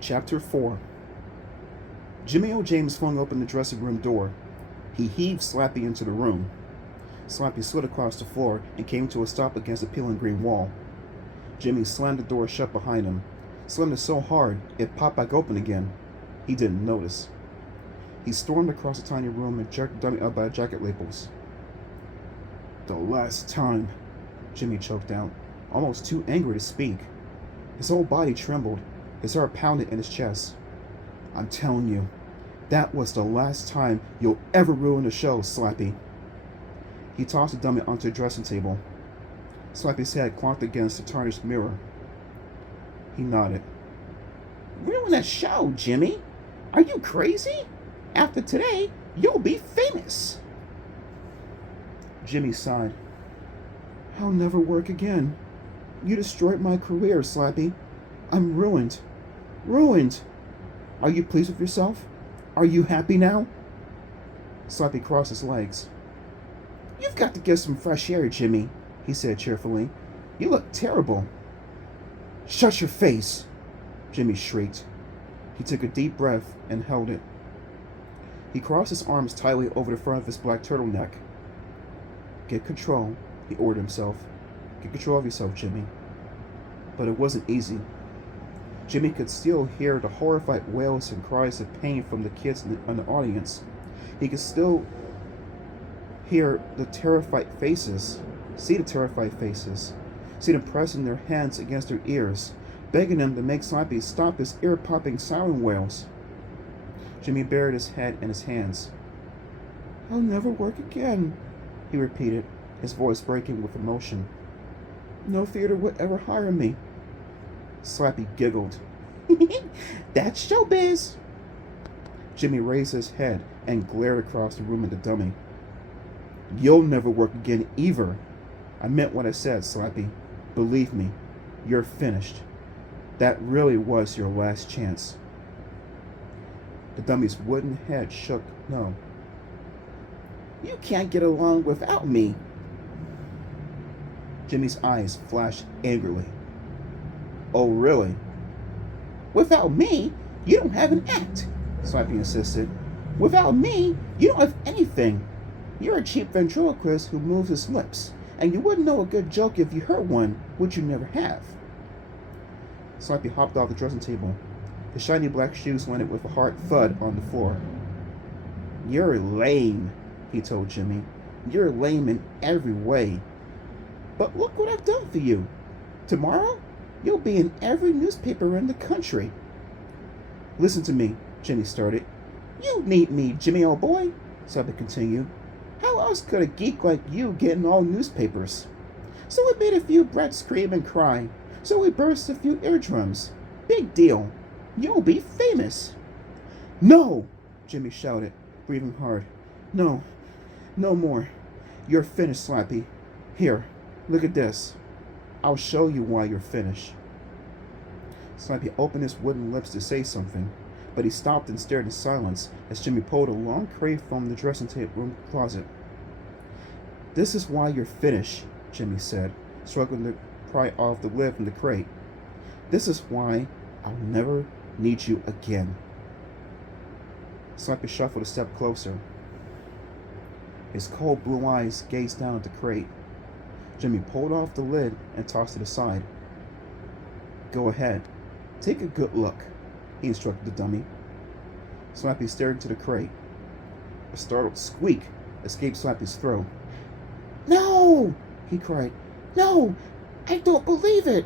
Chapter 4. Jimmy O. James flung open the dressing room door. He heaved Slappy into the room. Slappy slid across the floor and came to a stop against the peeling green wall. Jimmy slammed the door shut behind him, slammed it so hard it popped back open again. He didn't notice. He stormed across the tiny room and jerked the dummy up by the jacket lapels. "The last time," Jimmy choked out, almost too angry to speak. His whole body trembled. His heart pounded in his chest. "I'm telling you, that was the last time you'll ever ruin the show, Slappy." He tossed the dummy onto the dressing table. Slappy's head clonked against the tarnished mirror. He nodded. "Ruin the show, Jimmy? Are you crazy? After today, you'll be famous." Jimmy sighed. "I'll never work again. You destroyed my career, Slappy. I'm ruined. Ruined. Are you pleased with yourself? Are you happy now?" Slappy crossed his legs. "You've got to get some fresh air, Jimmy," he said cheerfully. "You look terrible." "Shut your face!" Jimmy shrieked. He took a deep breath and held it. He crossed his arms tightly over the front of his black turtleneck. "Get control," he ordered himself. "Get control of yourself, Jimmy." But it wasn't easy. Jimmy could still hear the horrified wails and cries of pain from the kids in the audience. He could still hear the terrified faces, see the terrified faces, see them pressing their hands against their ears, begging them to make Slappy stop his ear-popping siren wails. Jimmy buried his head in his hands. "I'll never work again," he repeated, his voice breaking with emotion. "No theater would ever hire me." Slappy giggled. "That's showbiz." Jimmy raised his head and glared across the room at the dummy. "You'll never work again either. I meant what I said, Slappy. Believe me, you're finished. That really was your last chance." The dummy's wooden head shook no. "You can't get along without me." Jimmy's eyes flashed angrily. "Oh, really?" "Without me, you don't have an act," Slappy insisted. "Without me, you don't have anything. You're a cheap ventriloquist who moves his lips, and you wouldn't know a good joke if you heard one, which you never have." Slappy hopped off the dressing table. His shiny black shoes landed with a hard thud on the floor. "You're lame," he told Jimmy. "You're lame in every way. But look what I've done for you. Tomorrow, you'll be in every newspaper in the country." "Listen to me," Jimmy started. "You need me, Jimmy, old boy," Slappy continued. "How else could a geek like you get in all newspapers? So we made a few brats scream and cry. So we burst a few eardrums. Big deal. You'll be famous." "No!" Jimmy shouted, breathing hard. "No. No more. You're finished, Slappy. Here, look at this. I'll show you why you're finished." Slappy opened his wooden lips to say something, but he stopped and stared in silence as Jimmy pulled a long crate from the dressing room closet. "This is why you're finished," Jimmy said, struggling to pry off the lid from the crate. "This is why I'll never need you again." Slappy shuffled a step closer. His cold blue eyes gazed down at the crate. Jimmy pulled off the lid and tossed it aside. "Go ahead. Take a good look," he instructed the dummy. Slappy stared into the crate. A startled squeak escaped Slappy's throat. "No!" he cried. "No! I don't believe it!